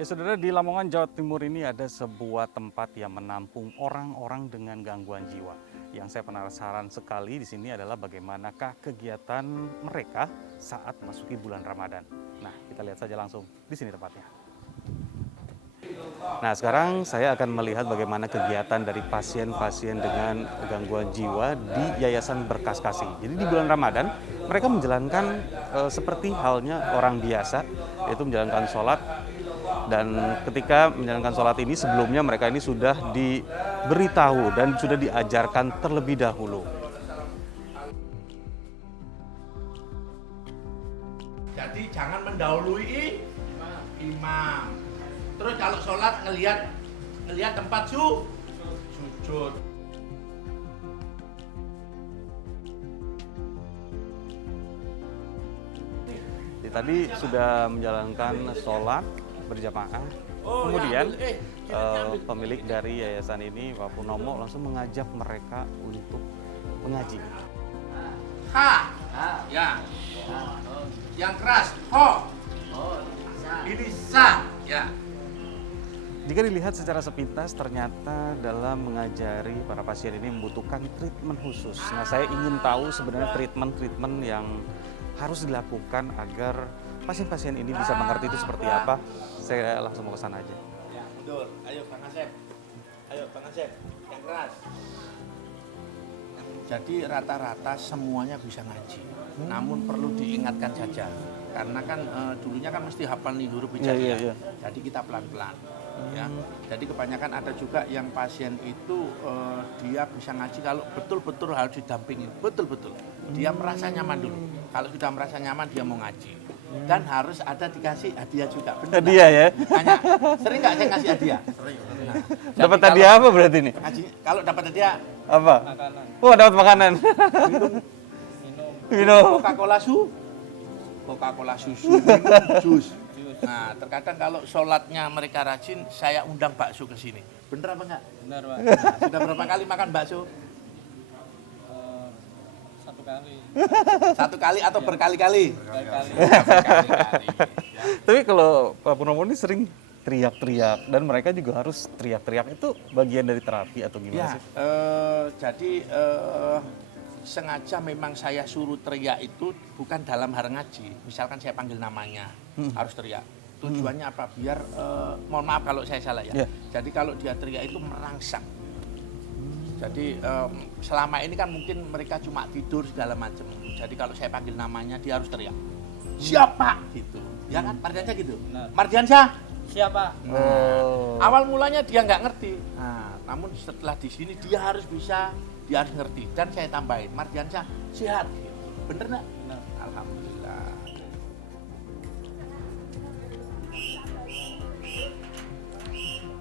Ya saudara, di Lamongan, Jawa Timur ini ada sebuah tempat yang menampung orang-orang dengan gangguan jiwa. Yang saya penasaran sekali di sini adalah bagaimanakah kegiatan mereka saat masuki bulan Ramadan. Nah, kita lihat saja langsung di sini tempatnya. Nah, sekarang saya akan melihat bagaimana kegiatan dari pasien-pasien dengan gangguan jiwa di Yayasan Berkas Kasih. Jadi di bulan Ramadan, mereka menjalankan seperti halnya orang biasa, yaitu menjalankan sholat. Dan ketika menjalankan sholat ini, sebelumnya mereka ini sudah diberitahu dan sudah diajarkan terlebih dahulu. Jadi jangan mendahului imam. Terus kalau sholat ngelihat tempat sujud. Jadi tadi sudah menjalankan sholat berjamaah. Kemudian pemilik dari yayasan ini, Pak Purnomo, langsung mengajak mereka untuk mengaji. Ha, ya. Yang keras, ho. Ini sa, ya. Jika dilihat secara sepintas, ternyata dalam mengajari para pasien ini membutuhkan treatment khusus. Nah, saya ingin tahu sebenarnya treatment yang harus dilakukan agar pasien-pasien ini bisa mengerti itu seperti apa. Saya langsung mau ke sana aja. Ya, mundur. Ayo Bang Asep. Ayo Bang Asep, yang keras. Jadi rata-rata semuanya bisa ngaji. Namun perlu diingatkan saja. Karena kan dulunya kan mesti hafal nih huruf hijaiyah. Iya. Jadi kita pelan-pelan. Ya, jadi kebanyakan ada juga yang pasien itu dia bisa ngaji kalau betul-betul harus didampingi, betul-betul. Dia merasa nyaman dulu. Kalau sudah merasa nyaman dia mau ngaji. Dan harus ada dikasih hadiah juga. Benar Hadiah ya? Tanya, sering nggak saya ngasih hadiah? Sering. Nah, Dapat jadi hadiah apa berarti nih? ngaji, kalau dapat hadiah Apa? Makanan. Oh, dapat makanan. Minum. Coca-Cola susu, minum jus. Nah, terkadang kalau sholatnya mereka rajin, saya undang bakso ke sini. Bener apa enggak? Benar, Pak. Nah, sudah berapa kali makan bakso? Satu kali. Satu kali atau berkali-kali? Berkali-kali. Berkali-kali. Tapi kalau Pak Purnomo ini sering teriak-teriak dan mereka juga harus teriak-teriak, itu bagian dari terapi atau gimana Ya, sih? jadi sengaja memang saya suruh teriak itu bukan dalam hal ngaji. Misalkan saya panggil namanya, harus teriak. Tujuannya apa? Biar, mohon maaf kalau saya salah ya. Yeah. Jadi kalau dia teriak itu merangsang. Jadi selama ini kan mungkin mereka cuma tidur segala macam. Jadi kalau saya panggil namanya dia harus teriak. Siapa? Gitu. Ya kan? Mardiansyah gitu. Benar. Mardiansyah. Siapa? Nah, awal mulanya dia nggak ngerti. Nah, namun setelah di sini dia harus bisa, dia harus ngerti. Dan saya tambahin, Mardiansyah sehat. Bener nggak? Benar. Alhamdulillah.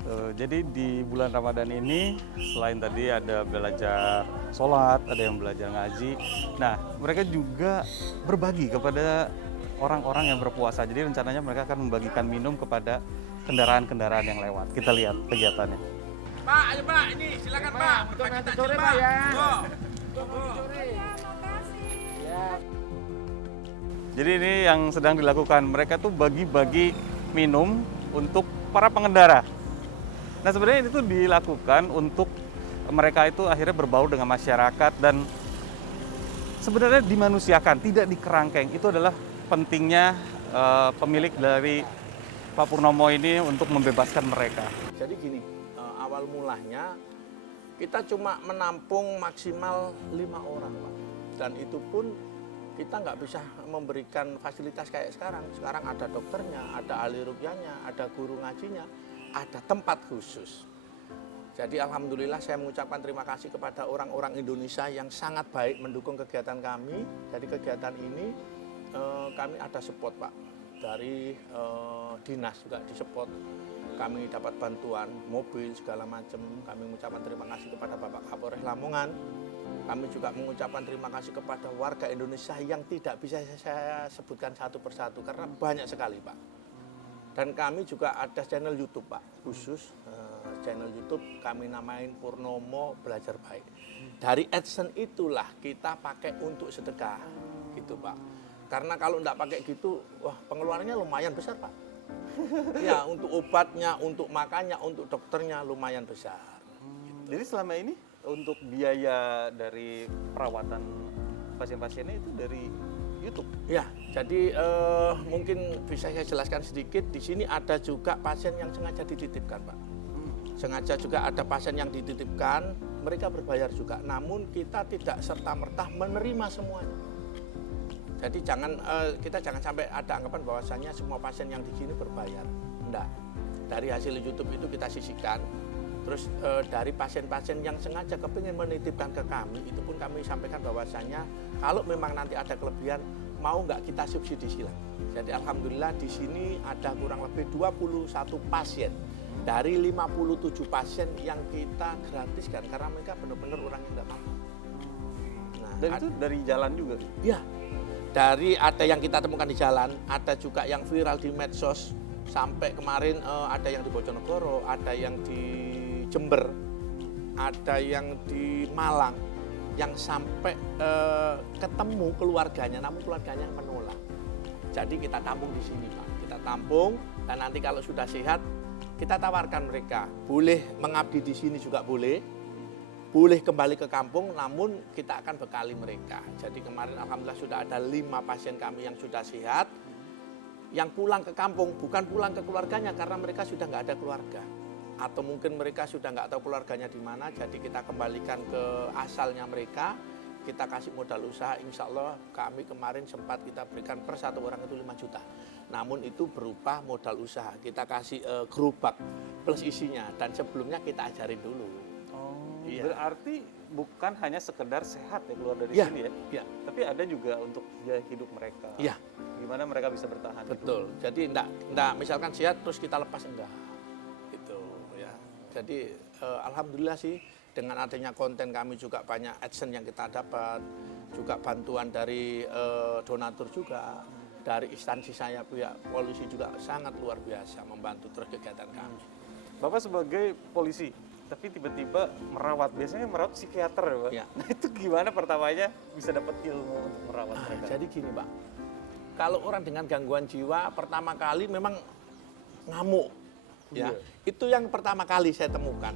Jadi di bulan Ramadan ini selain tadi ada belajar sholat, ada yang belajar ngaji. Nah, mereka juga berbagi kepada orang-orang yang berpuasa. Jadi rencananya mereka akan membagikan minum kepada kendaraan-kendaraan yang lewat. Kita lihat kegiatannya. Pak, ayo Pak, ini silakan Pak. Nanti sore Pak ya. Jadi ini yang sedang dilakukan. Mereka tuh bagi-bagi minum untuk para pengendara. Nah, sebenarnya itu dilakukan untuk mereka itu akhirnya berbaur dengan masyarakat dan sebenarnya dimanusiakan, tidak dikerangkeng. Itu adalah pentingnya pemilik dari Pak Purnomo ini untuk membebaskan mereka. Jadi gini, awal mulanya kita cuma menampung maksimal 5 orang Pak. Dan itu pun kita nggak bisa memberikan fasilitas kayak sekarang. Sekarang ada dokternya, ada ahli ruqyahnya, ada guru ngajinya, ada tempat khusus. Jadi alhamdulillah saya mengucapkan terima kasih kepada orang-orang Indonesia yang sangat baik mendukung kegiatan kami. Jadi kegiatan ini kami ada support Pak. Dari dinas juga disupport. Kami dapat bantuan mobil segala macam. Kami mengucapkan terima kasih kepada Bapak Kapolres Lamongan. Kami juga mengucapkan terima kasih kepada warga Indonesia yang tidak bisa saya sebutkan satu persatu karena banyak sekali Pak. Dan kami juga ada channel YouTube Pak, khusus channel YouTube kami namain Purnomo Belajar Baik. Dari AdSense itulah kita pakai untuk sedekah, gitu Pak. Karena kalau enggak pakai gitu, wah pengeluarannya lumayan besar Pak. Ya, untuk obatnya, untuk makannya, untuk dokternya lumayan besar. Jadi selama ini untuk biaya dari perawatan pasien-pasiennya itu dari YouTube. Ya, jadi mungkin bisa saya jelaskan sedikit. Di sini ada juga pasien yang sengaja dititipkan, Pak. Sengaja juga ada pasien yang dititipkan, mereka berbayar juga. Namun kita tidak serta-merta menerima semuanya. Jadi kita jangan sampai ada anggapan bahwasannya semua pasien yang di sini berbayar. Enggak. Dari hasil YouTube itu kita sisihkan. Terus dari pasien-pasien yang sengaja kepingin menitipkan ke kami, itu pun kami sampaikan bahwasannya kalau memang nanti ada kelebihan, mau nggak kita subsidi silang. Jadi alhamdulillah di sini ada kurang lebih 21 pasien dari 57 pasien yang kita gratiskan karena mereka benar-benar orang yang nggak mampu. Nah, Dan itu dari jalan juga. ya, dari ada yang kita temukan di jalan, ada juga yang viral di medsos, sampai kemarin ada yang di Bojonegoro, ada yang di Jember, ada yang di Malang, yang sampai ketemu keluarganya, namun keluarganya yang menolak. Jadi kita tampung di sini, Pak. Kita tampung, dan nanti kalau sudah sehat, kita tawarkan mereka. Boleh mengabdi di sini juga boleh kembali ke kampung, namun kita akan bekali mereka. Jadi kemarin alhamdulillah sudah ada 5 pasien kami yang sudah sehat, yang pulang ke kampung, bukan pulang ke keluarganya karena mereka sudah nggak ada keluarga. Atau mungkin mereka sudah nggak tahu keluarganya di mana, jadi kita kembalikan ke asalnya mereka, kita kasih modal usaha, insya Allah kami kemarin sempat kita berikan per satu orang itu 5 juta. Namun itu berupa modal usaha, kita kasih gerobak plus isinya, dan sebelumnya kita ajarin dulu. Oh, Iya. berarti bukan hanya sekedar sehat ya keluar dari Iya, sini ya, iya. tapi ada juga untuk biaya hidup mereka. Iya. Gimana mereka bisa bertahan? Betul, jadi enggak misalkan sehat terus kita lepas, enggak. Gitu ya. Jadi alhamdulillah sih dengan adanya konten kami juga banyak adsense yang kita dapat, juga bantuan dari donatur juga, dari instansi saya pihak polisi juga sangat luar biasa membantu terus kegiatan kami. Bapak sebagai polisi, tapi tiba-tiba biasanya merawat psikiater ya Pak? Ya. Nah itu gimana pertamanya bisa dapat ilmu untuk merawat mereka? Jadi gini Pak, kalau orang dengan gangguan jiwa pertama kali memang ngamuk, ya. Iya. Itu yang pertama kali saya temukan.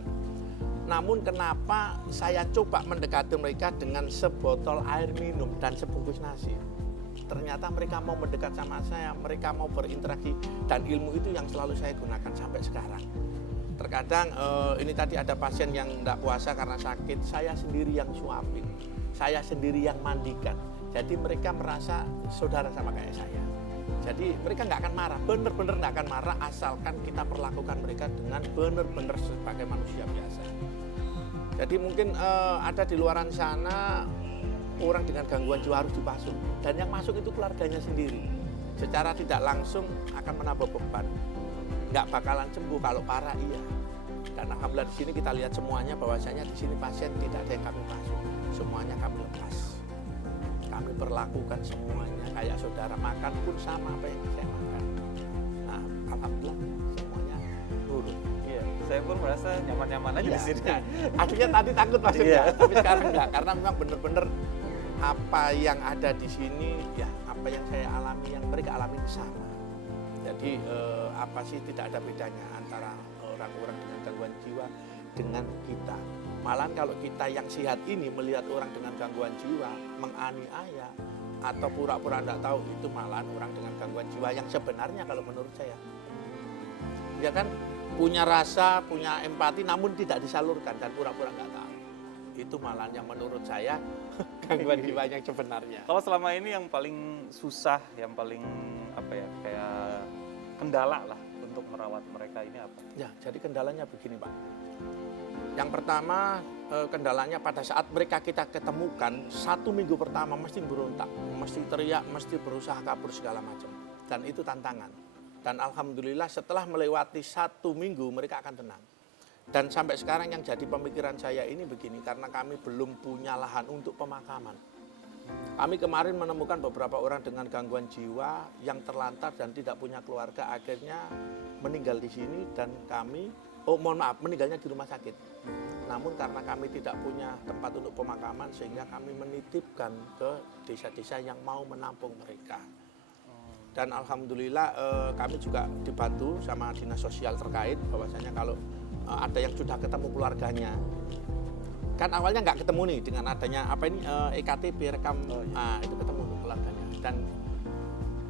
Namun kenapa saya coba mendekati mereka dengan sebotol air minum dan sebungkus nasi? Ternyata mereka mau mendekat sama saya, mereka mau berinteraksi, dan ilmu itu yang selalu saya gunakan sampai sekarang. Terkadang ini tadi ada pasien yang tidak puasa karena sakit, saya sendiri yang suapin, saya sendiri yang mandikan. Jadi mereka merasa saudara sama kayak saya. Jadi mereka nggak akan marah, bener-bener nggak akan marah asalkan kita perlakukan mereka dengan bener-bener sebagai manusia biasa. Jadi mungkin ada di luaran sana orang dengan gangguan jiwa harus dipasung, dan yang masuk itu keluarganya sendiri. Secara tidak langsung akan menambah beban. Nggak bakalan sembuh, kalau parah iya. Dan alhamdulillah di sini kita lihat semuanya bahwasanya di sini pasien tidak ada yang kami pasung, semuanya kami lepas. Kami perlakukan semuanya kayak saudara, makan pun sama apa yang saya makan. Nah, alhamdulillah semuanya turun. Iya, saya pun merasa nyaman-nyaman aja di sini. Nah, akhirnya tadi takut masuknya, Iya. tapi sekarang enggak, karena memang benar-benar apa yang ada di sini, ya apa yang saya alami, yang mereka alami sama. Jadi apa sih tidak ada bedanya antara orang-orang dengan gangguan jiwa dengan kita. Malahan kalau kita yang sehat ini melihat orang dengan gangguan jiwa menganiaya atau pura-pura tidak tahu, itu malahan orang dengan gangguan jiwa yang sebenarnya kalau menurut saya. Ya kan, punya rasa, punya empati namun tidak disalurkan dan pura-pura nggak tahu. Itu malahan yang menurut saya gangguan jiwa yang sebenarnya. Kalau selama ini yang paling susah, yang paling apa ya, kayak kendala lah untuk merawat mereka ini apa? Ya, jadi kendalanya begini Pak. Yang pertama kendalanya pada saat mereka kita ketemukan 1 minggu pertama mesti berontak, mesti teriak, mesti berusaha kabur segala macam. Dan itu tantangan. Dan alhamdulillah setelah melewati 1 minggu mereka akan tenang. Dan sampai sekarang yang jadi pemikiran saya ini begini, karena kami belum punya lahan untuk pemakaman. Kami kemarin menemukan beberapa orang dengan gangguan jiwa yang terlantar dan tidak punya keluarga, akhirnya meninggal di sini, dan kami, meninggalnya di rumah sakit. Namun karena kami tidak punya tempat untuk pemakaman, sehingga kami menitipkan ke desa-desa yang mau menampung mereka. Dan alhamdulillah kami juga dibantu sama dinas sosial terkait bahwasanya kalau ada yang sudah ketemu keluarganya, kan awalnya nggak ketemu nih dengan adanya apa ini EKTP rekam, itu ketemu keluarganya. Dan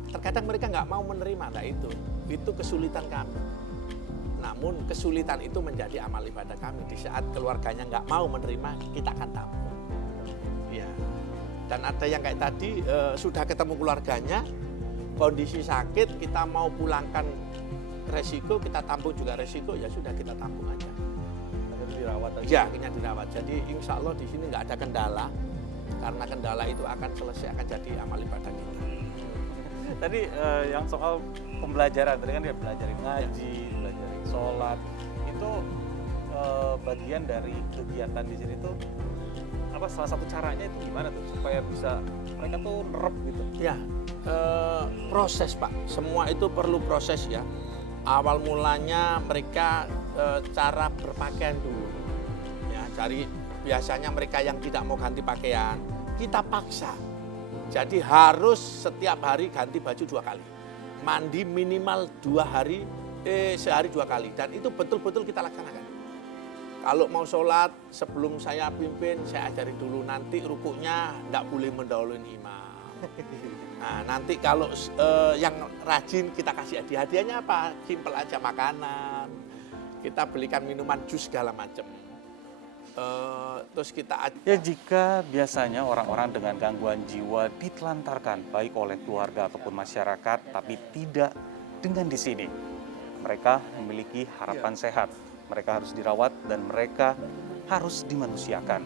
terkadang mereka nggak mau menerima, nah itu kesulitan kami. Namun kesulitan itu menjadi amal ibadah kami. Di saat keluarganya nggak mau menerima, kita akan tampung. Ya. Dan ada yang kayak tadi sudah ketemu keluarganya, kondisi sakit, kita mau pulangkan resiko, kita tampung juga resiko, ya sudah kita tampung aja. Akhirnya dirawat aja. Ya, akhirnya dirawat. Jadi insya Allah di sini nggak ada kendala, karena kendala itu akan selesai, akan jadi amal ibadah kita. Tadi yang soal pembelajaran, tadi kan dia belajarin ngaji, belajarin sholat, itu bagian dari kegiatan di sini tuh apa salah satu caranya itu gimana tuh supaya bisa mereka tuh nerep gitu? Ya, proses Pak, semua itu perlu proses ya. Awal mulanya mereka cara berpakaian dulu, ya cari biasanya mereka yang tidak mau ganti pakaian, kita paksa. Jadi harus setiap hari ganti baju 2 kali. Mandi minimal 2 hari, sehari 2 kali. Dan itu betul-betul kita laksanakan. Kalau mau sholat, sebelum saya pimpin, saya ajarin dulu. Nanti rukuknya tidak boleh mendahului imam. Nah, nanti kalau yang rajin kita kasih hadiah. Hadiahnya apa? Simpel aja, makanan. Kita belikan minuman, jus segala macam. Terus kita Ya jika biasanya orang-orang dengan gangguan jiwa ditelantarkan baik oleh keluarga ataupun masyarakat, tapi tidak dengan di sini. Mereka memiliki harapan sehat, mereka harus dirawat dan mereka harus dimanusiakan.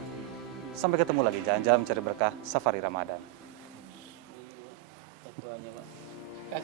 Sampai ketemu lagi, Jalan-Jalan Mencari Berkah Safari Ramadan. Ketuanya, Pak.